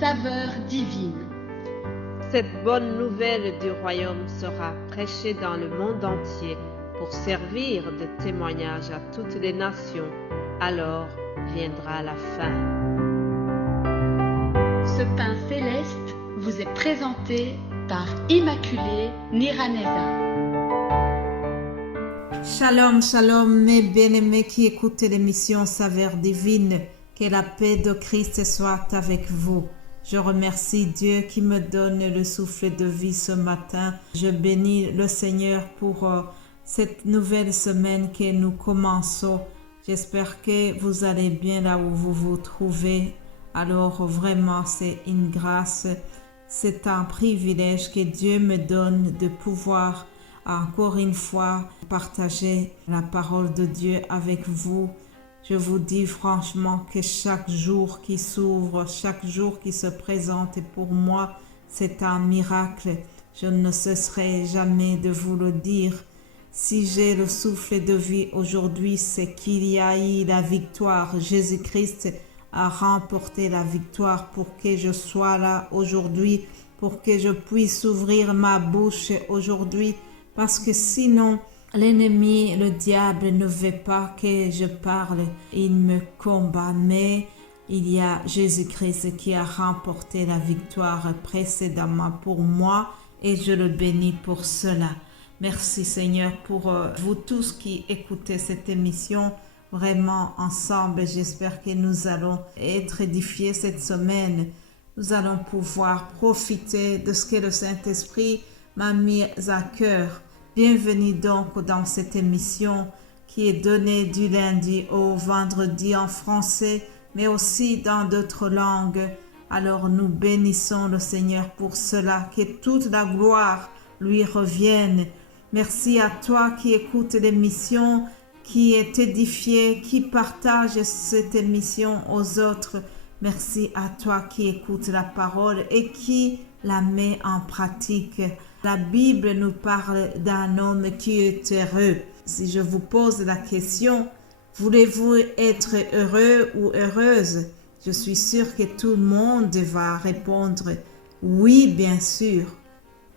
saveur divine. Cette bonne nouvelle du royaume sera prêchée dans le monde entier pour servir de témoignage à toutes les nations. Alors viendra la fin. Ce pain céleste vous est présenté par Immaculée Niraneza. Shalom, shalom, mes bien-aimés qui écoutent l'émission Saveur Divine. Que la paix de Christ soit avec vous. Je remercie Dieu qui me donne le souffle de vie ce matin. Je bénis le Seigneur pour cette nouvelle semaine que nous commençons. J'espère que vous allez bien là où vous vous trouvez. Alors vraiment, c'est une grâce, c'est un privilège que Dieu me donne de pouvoir encore une fois partager la parole de Dieu avec vous. Je vous dis franchement que chaque jour qui s'ouvre, chaque jour qui se présente pour moi, c'est un miracle. Je ne cesserai jamais de vous le dire. Si j'ai le souffle de vie aujourd'hui, c'est qu'il y a eu la victoire. Jésus-Christ a remporté la victoire pour que je sois là aujourd'hui, pour que je puisse ouvrir ma bouche aujourd'hui, parce que sinon, l'ennemi, le diable, ne veut pas que je parle. Il me combat, mais il y a Jésus-Christ qui a remporté la victoire précédemment pour moi et je le bénis pour cela. Merci Seigneur pour vous tous qui écoutez cette émission. Vraiment ensemble, j'espère que nous allons être édifiés cette semaine. Nous allons pouvoir profiter de ce que le Saint-Esprit m'a mis à cœur. Bienvenue donc dans cette émission qui est donnée du lundi au vendredi en français, mais aussi dans d'autres langues. Alors nous bénissons le Seigneur pour cela, que toute la gloire lui revienne. Merci à toi qui écoutes l'émission, qui est édifié, qui partage cette émission aux autres. Merci à toi qui écoutes la parole et qui la met en pratique. La Bible nous parle d'un homme qui est heureux. Si je vous pose la question, voulez-vous être heureux ou heureuse? Je suis sûre que tout le monde va répondre oui, bien sûr.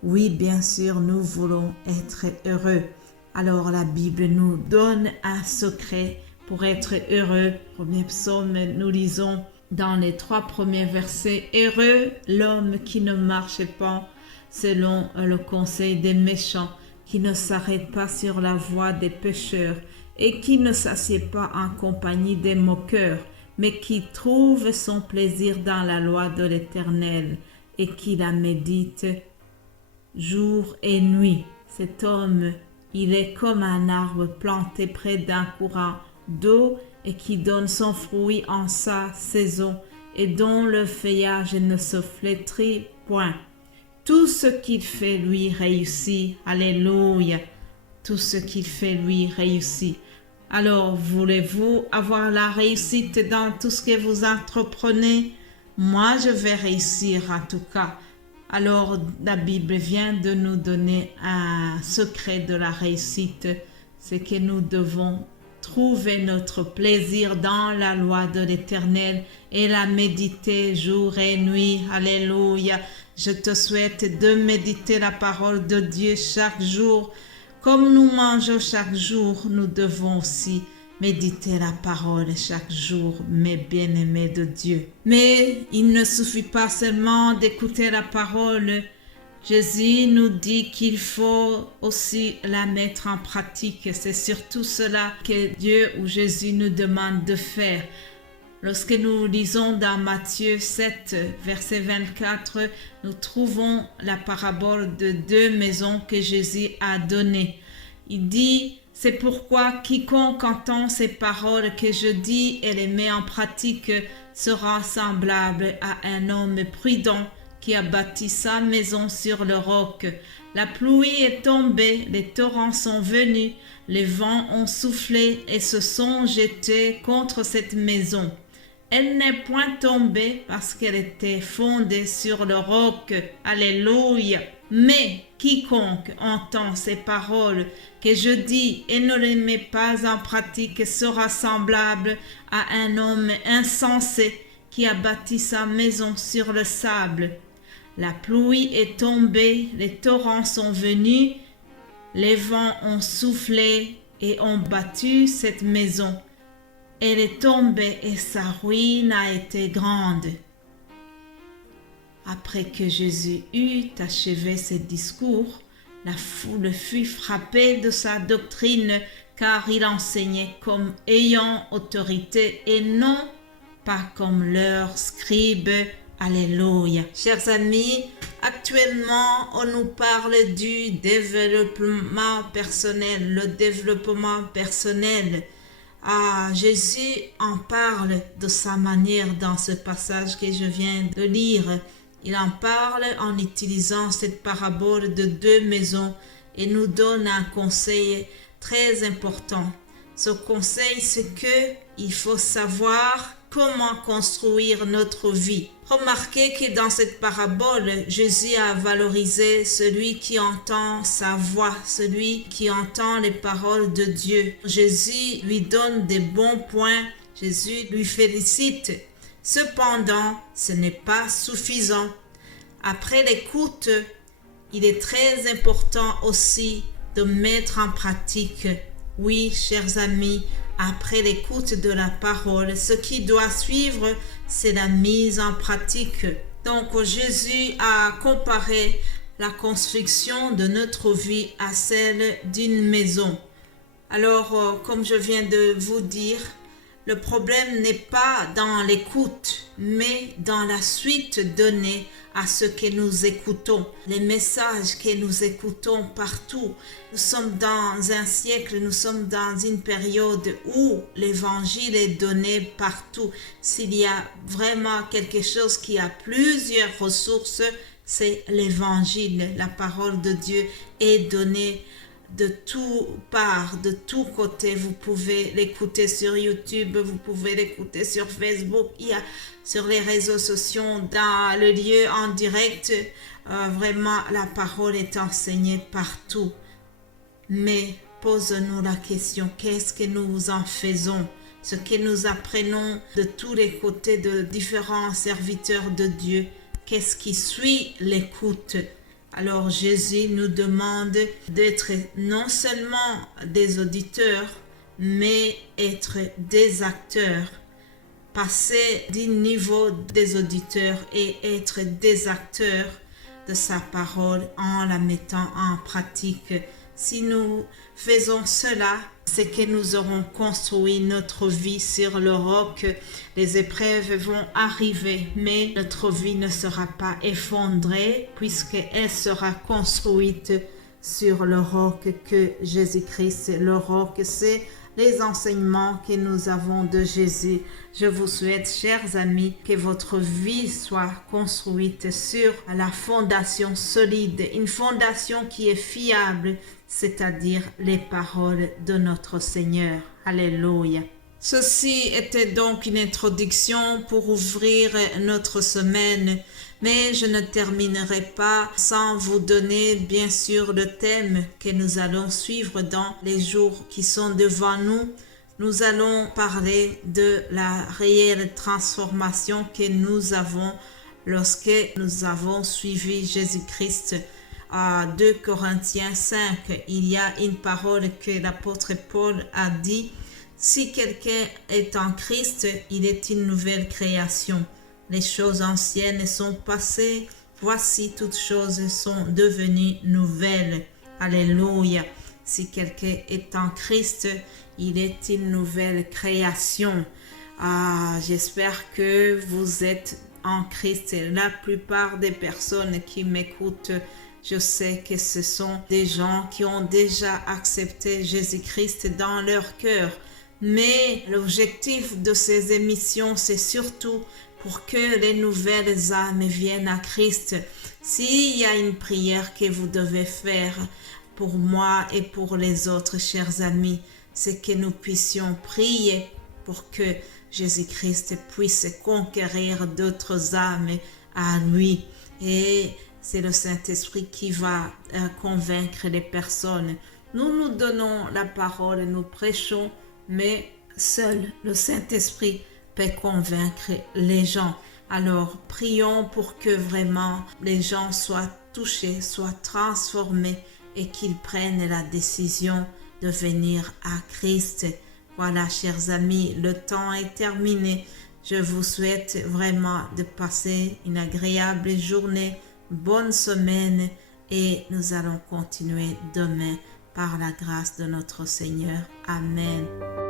Oui, bien sûr, nous voulons être heureux. Alors la Bible nous donne un secret pour être heureux. Premier psaume, nous lisons dans les 3 premiers versets. Heureux l'homme qui ne marche pas selon le conseil des méchants, qui ne s'arrête pas sur la voie des pécheurs et qui ne s'assied pas en compagnie des moqueurs, mais qui trouve son plaisir dans la loi de l'Éternel et qui la médite jour et nuit. Cet homme, il est comme un arbre planté près d'un courant d'eau et qui donne son fruit en sa saison et dont le feuillage ne se flétrit point. Tout ce qu'il fait lui réussit. Alléluia. Tout ce qu'il fait lui réussit. Alors, voulez-vous avoir la réussite dans tout ce que vous entreprenez? Moi, je vais réussir en tout cas. Alors, la Bible vient de nous donner un secret de la réussite. C'est que nous devons trouver notre plaisir dans la loi de l'Éternel et la méditer jour et nuit. Alléluia. Je te souhaite de méditer la parole de Dieu chaque jour. Comme nous mangeons chaque jour, nous devons aussi méditer la parole chaque jour, mes bien-aimés de Dieu. Mais il ne suffit pas seulement d'écouter la parole. Jésus nous dit qu'il faut aussi la mettre en pratique. C'est surtout cela que Dieu ou Jésus nous demande de faire. Lorsque nous lisons dans Matthieu 7, verset 24, nous trouvons la parabole de 2 maisons que Jésus a données. Il dit, c'est pourquoi quiconque entend ces paroles que je dis et les met en pratique sera semblable à un homme prudent qui a bâti sa maison sur le roc. La pluie est tombée, les torrents sont venus, les vents ont soufflé et se sont jetés contre cette maison. Elle n'est point tombée parce qu'elle était fondée sur le roc. Alléluia. Mais quiconque entend ces paroles que je dis et ne les met pas en pratique sera semblable à un homme insensé qui a bâti sa maison sur le sable. La pluie est tombée, les torrents sont venus, les vents ont soufflé et ont battu cette maison. Elle est tombée et sa ruine a été grande. Après que Jésus eut achevé ses discours, la foule fut frappée de sa doctrine, car il enseignait comme ayant autorité et non pas comme leurs scribes. Alléluia. Chers amis, actuellement, on nous parle du développement personnel, le développement personnel. Jésus en parle de sa manière dans ce passage que je viens de lire. Il en parle en utilisant cette parabole de 2 maisons et nous donne un conseil très important. Ce conseil, c'est que il faut savoir comment construire notre vie. Remarquez que dans cette parabole, Jésus a valorisé celui qui entend sa voix, celui qui entend les paroles de Dieu. Jésus lui donne des bons points, Jésus lui félicite. Cependant, ce n'est pas suffisant. Après l'écoute, il est très important aussi de mettre en pratique. Oui, chers amis, après l'écoute de la parole, ce qui doit suivre, c'est la mise en pratique. Donc, Jésus a comparé la construction de notre vie à celle d'une maison. Alors, comme je viens de vous dire, le problème n'est pas dans l'écoute, mais dans la suite donnée à ce que nous écoutons, les messages que nous écoutons partout. Nous sommes dans un siècle, nous sommes dans une période où l'évangile est donné partout. S'il y a vraiment quelque chose qui a plusieurs ressources, c'est l'évangile. La parole de Dieu est donnée de tout part, de tous côtés. Vous pouvez l'écouter sur YouTube, vous pouvez l'écouter sur Facebook, il y a sur les réseaux sociaux, dans le lieu en direct. Vraiment, la parole est enseignée partout. Mais posons-nous la question, qu'est-ce que nous en faisons? Ce que nous apprenons de tous les côtés de différents serviteurs de Dieu, qu'est-ce qui suit l'écoute? Alors Jésus nous demande d'être non seulement des auditeurs, mais être des acteurs. Passer du niveau des auditeurs et être des acteurs de sa parole en la mettant en pratique. Si nous faisons cela, c'est que nous aurons construit notre vie sur le roc. Les épreuves vont arriver, mais notre vie ne sera pas effondrée puisqu'elle sera construite sur le roc que Jésus-Christ. Le roc, c'est les enseignements que nous avons de Jésus. Je vous souhaite, chers amis, que votre vie soit construite sur la fondation solide, une fondation qui est fiable, c'est-à-dire les paroles de notre Seigneur. Alléluia. Ceci était donc une introduction pour ouvrir notre semaine, mais je ne terminerai pas sans vous donner bien sûr le thème que nous allons suivre dans les jours qui sont devant nous. Nous allons parler de la réelle transformation que nous avons lorsque nous avons suivi Jésus-Christ. À 2 Corinthiens 5, il y a une parole que l'apôtre Paul a dit: si quelqu'un est en Christ, il est une nouvelle création. Les choses anciennes sont passées, voici toutes choses sont devenues nouvelles. Alléluia. Si quelqu'un est en Christ, il est une nouvelle création. J'espère que vous êtes en Christ. La plupart des personnes qui m'écoutent, je sais que ce sont des gens qui ont déjà accepté Jésus-Christ dans leur cœur. Mais l'objectif de ces émissions, c'est surtout pour que les nouvelles âmes viennent à Christ. S'il y a une prière que vous devez faire pour moi et pour les autres, chers amis, c'est que nous puissions prier pour que Jésus-Christ puisse conquérir d'autres âmes à lui. Et c'est le Saint-Esprit qui va convaincre les personnes. Nous nous donnons la parole, nous prêchons, mais seul le Saint-Esprit peut convaincre les gens. Alors, prions pour que vraiment les gens soient touchés, soient transformés et qu'ils prennent la décision de venir à Christ. Voilà, chers amis, le temps est terminé. Je vous souhaite vraiment de passer une agréable journée, bonne semaine et nous allons continuer demain par la grâce de notre Seigneur. Amen.